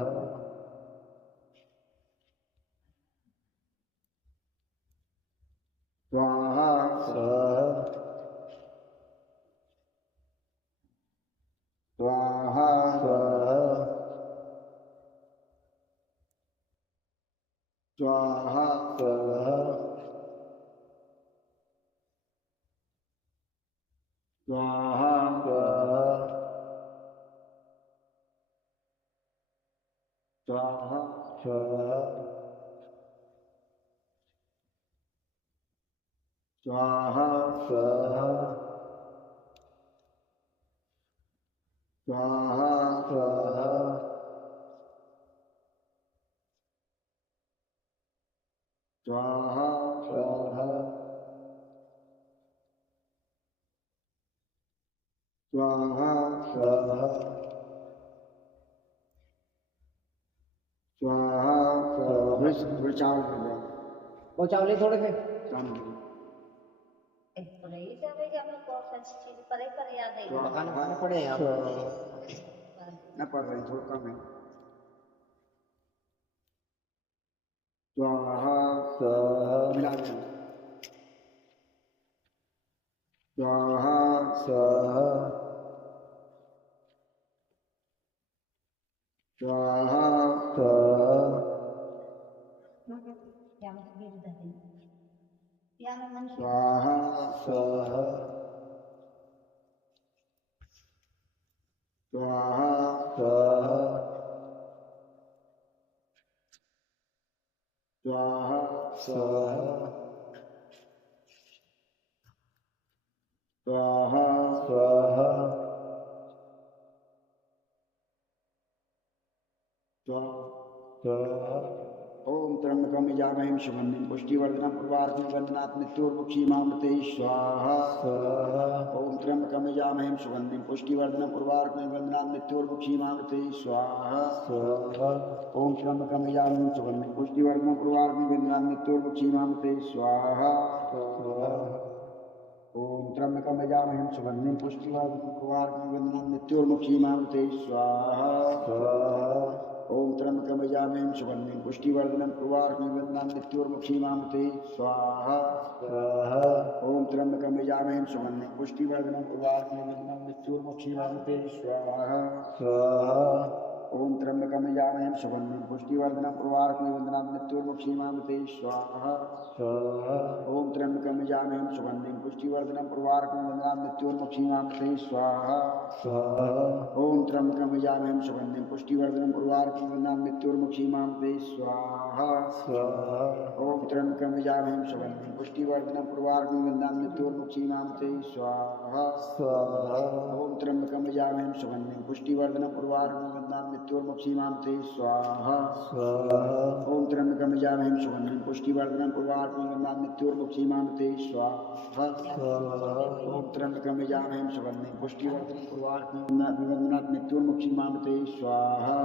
स्वाहा स्वाहा स्वाहा स्वाहा स्वाहा स्वाहा स्वाहा स्वाहा स्वाहा चावल कर दो वो चावले थोड़े से काम करो रही जावे कि हमें कौन सी चीज परे पर याद है खाना खाने पड़े आप न पढ़ रही थोड़ा कम है स्वाहा मिला दो स्वाहा स्वाहा या में भी दे या में मन स्वाहा स्वाहा स्वाहा स्वाहा ओम त्र्यंबकं यजामहे सुगंधिं पुष्टिवर्धनं उर्वारुकं वन्दनात् मृत्योर्मुक्षीमामृते स्वाहा ओम त्र्यंबकं यजामहे सुगंधिं पुष्टिवर्धनं उर्वारुकं वन्दनात् मृत्योर्मुक्षीमामृते स्वाहा ओम त्र्यंबकं यजामहे सुगंधिं पुष्टिवर्धनं उर्वारुकं वन्दनात् मृत्योर्मुक्षीमामृते स्वाहा ओम त्र्यंबकं यजामहे सुगंधिं पुष्टिवर्धनं उर्वारुकं वन्दनात् मृत्योर्मुक्षीमामृते स्वाहा ओम त्र्यंबकं यजामहे सुगंधिं पुष्टिवर्धनं उर्वारुकं वन्दनात् मृत्योर्मुक्षीमामृते स्वाहा ओम त्र्यंबकं यजामहे सुगंधिं पुष्टिवर्धनं उर्वारुकं वन्दनात् मृत्योर्मुक्षीमामृते स्वाहा ओम त्र्यंबकं यजामहे सुगंधिं पुष्टिवर्धनं उर्वारुकं वन्दनात् मृत्योर्मुक्षीमामृते स्वाहा ओम त्र्यंबकं यजामहे सुगंधिं पुष्टिवर्धनं उर्वारुकं वन्दनात् मृत्योर्मुक्षीमामृते स्वाहा ओम त्र्यंबकं यजामहे सुगंधिं पुष्टिवर्धनं उर्वारुकं वन्दनात् मृत्योर्मुक्षीमामृते स्वाहा ओम त्र्यंबकं यजामहे सुगन्धिं पुष्टिवर्धनं उर्वारुकं गन्धां मृत्योर्मुक्षीमामृते स्वाहा ॐ त्र्यंबकं यजामहे सुगन्धिं पुष्टिवर्धनं उर्वारुकं गन्धां मृत्योर्मुक्षीमामृते स्वाहा ॐ त्र्यंबकं यजामहे सुगन्धिं पुष्टिवर्धनं उर्वारुकं गन्धां मृत्योर्मुक्षीमामृते स्वाहा ॐ त्र्यंबकं यजामहे सुगन्धिं पुष्टिवर्धनं उर्वारुकं गन्धां मृत्योर्मुक्षीमामृते स्वाहा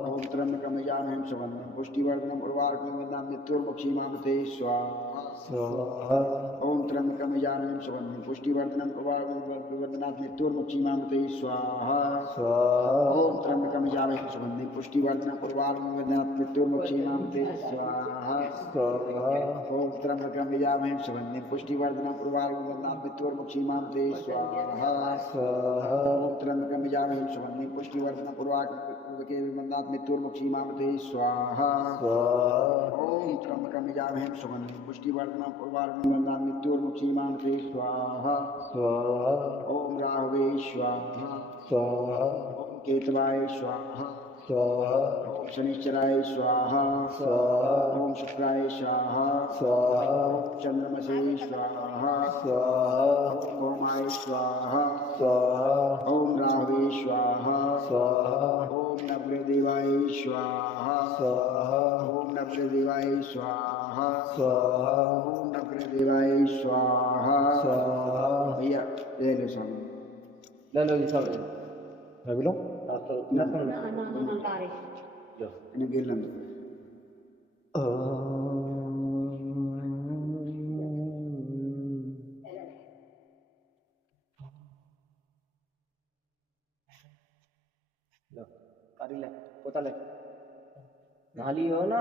ॐ त्र्यंबकं यजामहे सुगन्धिं पुष्टिवर्धनं उर्वारुकं गन्धां मृत्योर्मुक्षीमामृते स्वाहा ॐ त्र्यंबकं यजामहे सुगन्धिं पुष्टिवर्धनं उर्वारुकं गन्धां मृत्योर्मुक्षीमामृते स्वाहा ॐ त्र्यंबकं यजामहे सुगन्धिं पुष्टिवर्धनं उर्वारुकं गन्धां मृत्योर्मुक्षीमामृते स्वाहा ॐ त्र्यंबकं यजामहे सुगन्धिं पुष्टिवर्धनं उर्वारुकं गन्धां मृत्योर्मुक्षीमामृते स्वाहा ॐ त्र्यंबकं यजामहे सुगन्धिं पुष्टिवर्धनं उर्वारुकं गन्धां मृत्योर्मुक्षीमामृते स्वाहा ॐ त्र्यंबकं यजामहे सुगन्धिं पुष्टिवर्धनं उर्वारुकं गन्धां मृत्योर्मुक्षीमामृते स्वाहा ॐ राहवे स्वाहा ॐ केतवाय स्वाहा ॐ शनिश्चराय स्वाहा ॐ शुक्राय स्वाहा ॐ चंद्रमसे स्वाहा ॐ भौमाय स्वाहा ॐ राहवे स्वाहा ॐ नवग्रहदेवाय स्वाहा ॐ नवग्रहदेवाय स्वाहा ॐ नवग्रहदेवाय स्वाहा भैया ले लो स्वामी ले लो सब रख लो ना तारे इन्हें गिर लें कारी ले पोता ले नाली हो ना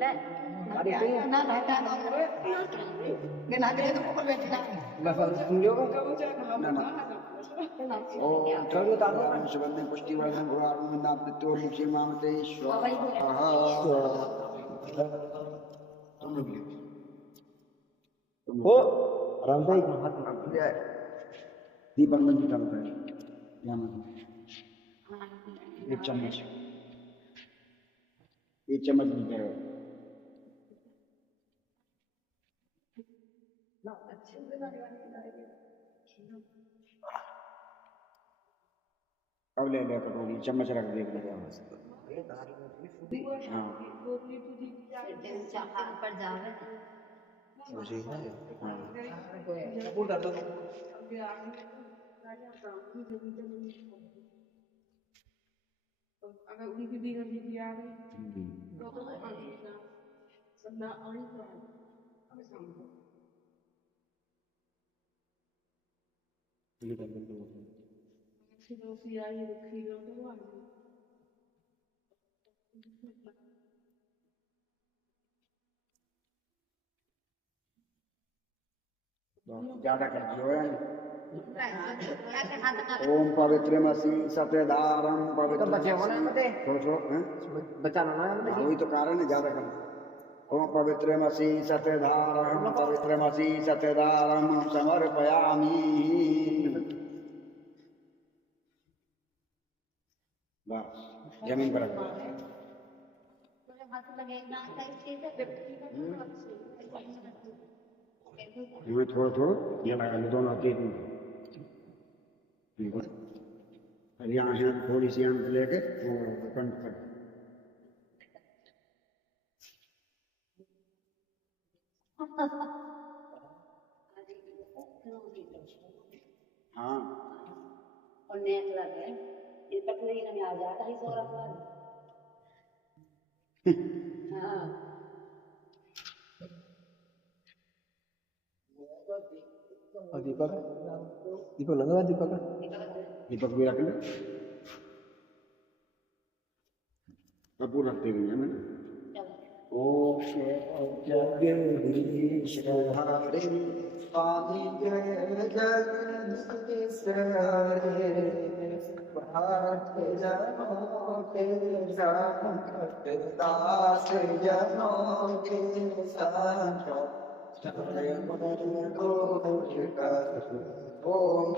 ले कारी पे ना लाता ना ले ना दे तो पकड़ बैठना मैं सुन लियो ना ना ओम त्र्यंबकं सुगन्धिं पुष्टिवर्धनं उर्वारुकं गन्धां मृत्योर्मुक्षीमामृते स्वाहा तुम लोग ओ आराम से हाथ दीपक में जुटा होता है यहाँ एक चम्मच मिलता है अब ले लो कटोरी चम्मच रख दे हाँ पर जावे अगर उनकी भी गलती आ गई तो सदा और खिलोसी आई तो खिलो तो आ गई ज्यादा कर दियो ओम पवित्रमसि सत्यधारम पवित्र बचे होना मते छोड़ो हैं बचाना ना वही तो कारण है ज्यादा कर ओम पवित्रमसि सत्यधारम पवित्रमसि सत्यधारम समर्पयामि बस जमीन पर रख दो हाथ लगे ना इसमें थोड़ा ये लगा लो दोनों तेज और यहाँ से थोड़ी सी आंख लेके कंठ पर हाँ और नेट लगे ये पतले ही नहीं आ जाता है सोरा पर हाँ दीपक दीपक लगा दीपक भी रख ले कपूर रखते भी है मैंने ओम जगदीश हरे स्वामी जय जगदीश हरे भारत जनों के संकट दास जनों के संकट ओम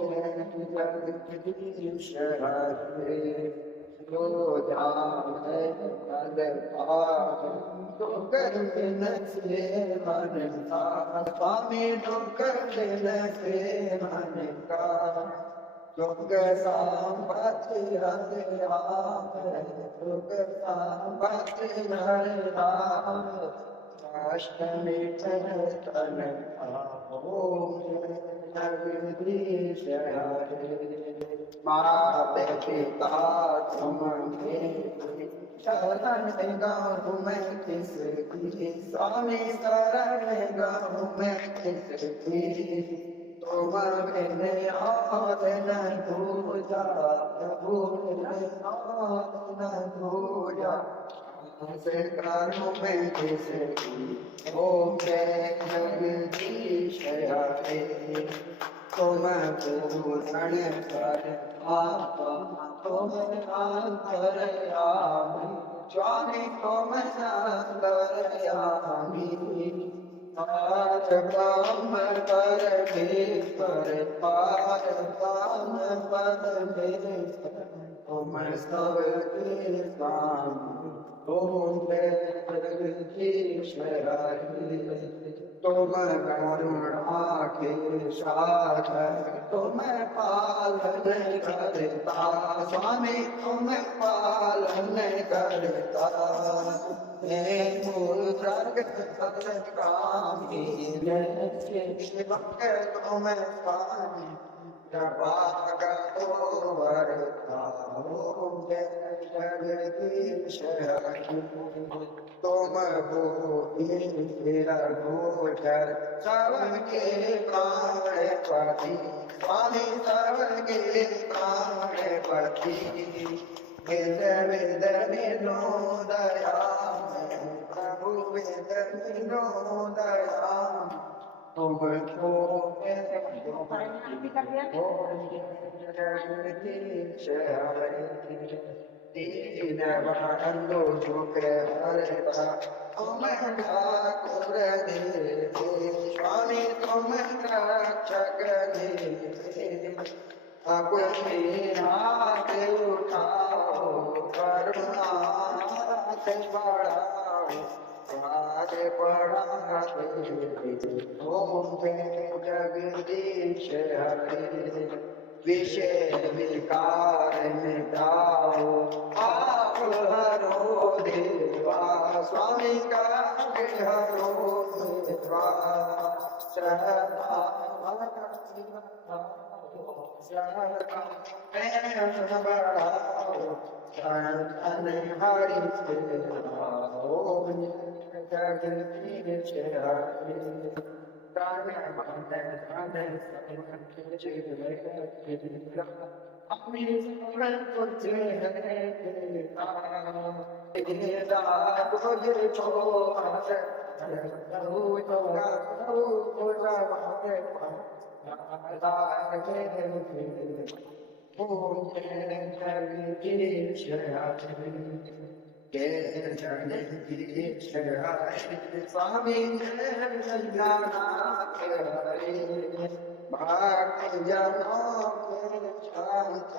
जगदीश हरे जो जाने पद पार तो कर बिन से मन का स्वामी दुख बिन से मन का दुख संपत्ति हरे राम दुख संपत्ति हरे राम अष्टमी तन जगदीश हरे माता पिता तुम शरण गाँव में किसकी स्वामी शरण गाँव में किसकी तुम बिन हाथ न दूजा प्रभु हाथ न दूजा से कानों में किसकी ओम जय जगदीश हरे तुम पूर्ण कर आपा तुम अंतरयामी स्वामी तुम अंतरयामी पार ब्रह्म परमेश्वर पार ब्रह्म परमेश्वर तुम सबके स्वामी ओम जय जगदीश हरे तुम करुणा के सागर तुम पालन करता स्वामी तुम पालन करता हे मूर्ख सत्कामी शिवक तुम स्वामी कृपा करो वरता ओम जय जगदीश हरे तुम गोचर सबके प्राणपति स्वामी सबके प्राणपति वेद वेद विनोदया प्रभु वेद विनोदया तुम जगदीश हरे दीन बंधु सुख हरता तुम ठाकुर देव स्वामी तुम रक्षक देव अपने हाथ उठाओ करुणा हाथ बढ़ाओ हाथ बढ़ाते ओम जगदीश हरे विषय विकार मिटाओ आप हरो देवा स्वामी का हरो देवा श्रद्धा बढ़ाओ शरण हरि ओम जगदीश हरे प्राण मन धन अपनी समरण तुझे है तुझे छोड़ ओम जगदीश हरे जगदीश हरे स्वामी जगन्नाथ हरे भक्त जनों के शांत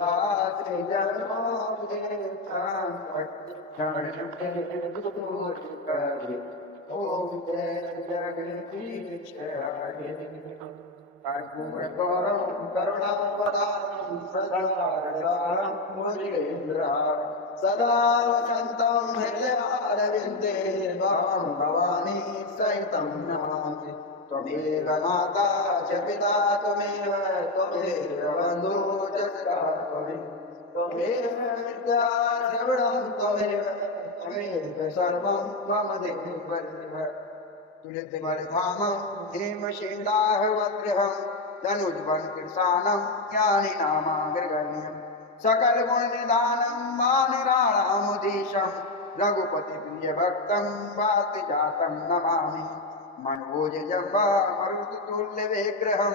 दास जनों के शांत दूर करे ओम जय जगदीश हरे कर्पूर गौरम करुणावतारम सदा रसारम मुनीन्द्रारम सदा वसन्तं हृदयारविन्दे त्वां भवानी सहितं नमामि त्वमेव माता च पिता त्वमेव बन्धुः च सखा त्वमेव विद्या द्रविणं त्वमेव सर्वं मम देवदेव तुलितबलधामं हेमशीलाहवग्रहं धनुज्वलं कृशानं ज्ञानिनामाग्रगण्यं सकलगुणनिधानं वानराणामुधीशं रघुपतिप्रियभक्तं वातिजातं नमामि मनोजम्बामरुतुल्यविग्रहं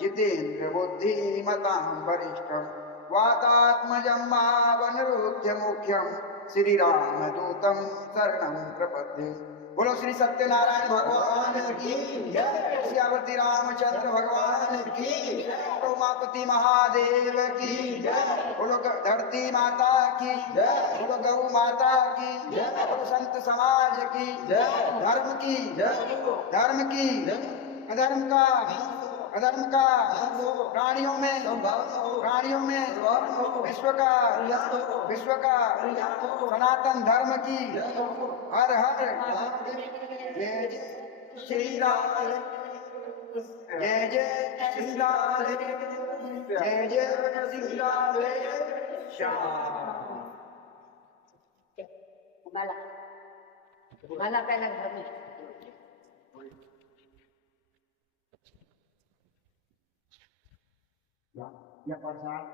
जितेन्द्रबुद्धिमतां वरिष्ठं वातात्मजं वावनरोध्यमुख्यं श्री राम दूतम शरणं प्रपद्ये। बोलो श्री सत्यनारायण भगवान की जय, सियावती रामचंद्र भगवान की जय, उमापति महादेव की जय, बोलो धरती माता की जय, बोलो गौ माता की जय, बोलो संत समाज की जय, धर्म की जय, धर्म की अधर्म का, अधर्म का प्राणियों में विश्व का सनातन धर्म की हर हर जय जय श्री राम, जय जय श्री राम, जय जय श्री राम श्याम। माला माला पहला घर में या प्रसाद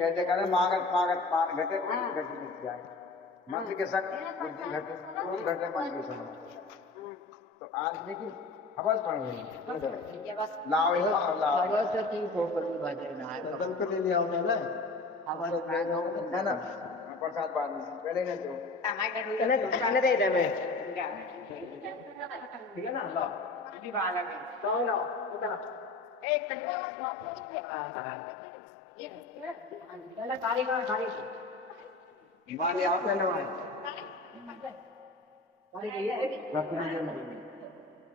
कहते कहते मागत मागत मान घटे घटे जाए, मंत्र के संग बुद्धि घटे, रोज घटे मन के संग। तो आदमी की हवस पड़ गई, लाओ ही लाओ लाओ बदल कर ले लिया उन्हें ना, है ना। प्रसाद बाद में पहले नहीं दो, ठीक है ना, लो अभी बाहर लगे तो लो उधर एक पहले कारीगर खाली वाले आप पहले वाले कारीगर ये रखने दे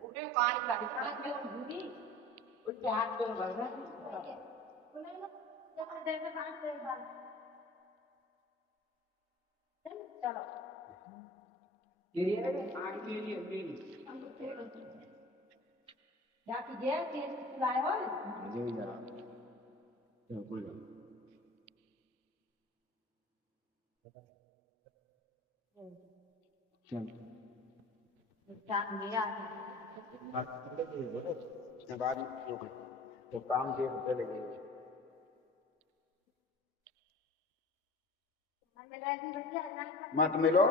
उठे कारीगर क्यों भूली उसके हाथ को भरना चलो ये आगे के लिए क्या कीजिए तेज चलाए हो ये जरा कोई बात चल इसके बाद तो काम के लगे मत मिलो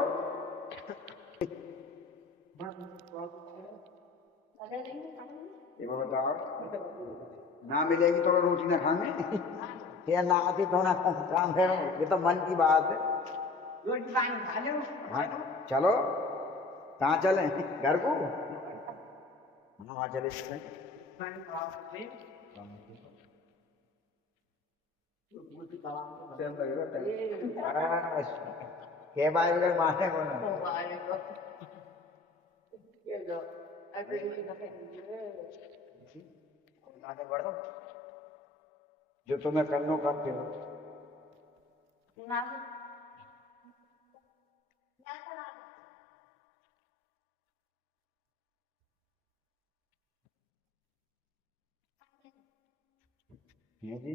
ये बताओ ना मिलेगी तो रोटी ना खाने या ना आती तो ना काम करो, ये तो मन की बात है। रोटी पानी खा लो हाँ चलो कहाँ चले, घर को हाँ वहाँ चले पानी खाओ के बार मारने को ना आगे बढ़ो, जो तुम्हें करनो करते हो। है जी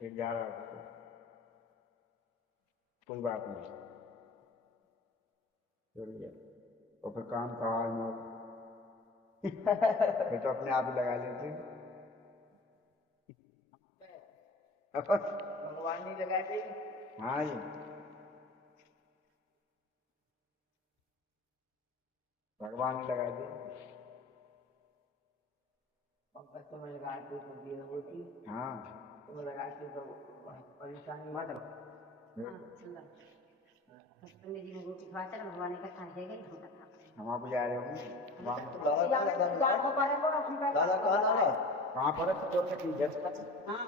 फिर जा रहा था कोई बात नहीं, चलिए और फिर काम का हाल में फिर तो अपने आप ही लगा लेते भगवान नहीं लगाए थे हाँ जी भगवान ने लगा दी। पंकज तो मैंने कहा तो सब्जी है रोटी हाँ तो मैं लगा के तो परेशानी मत रहो। हाँ चल रहा बस पंडित जी ने रोटी खवा चल भगवान ने कथा है गई हम कथा करेंगे हम आप जा रहे होंगे दादा कहाँ दादा को पारे को अपनी दादा कहाँ दादा कहाँ पर है तो ठीक है। हाँ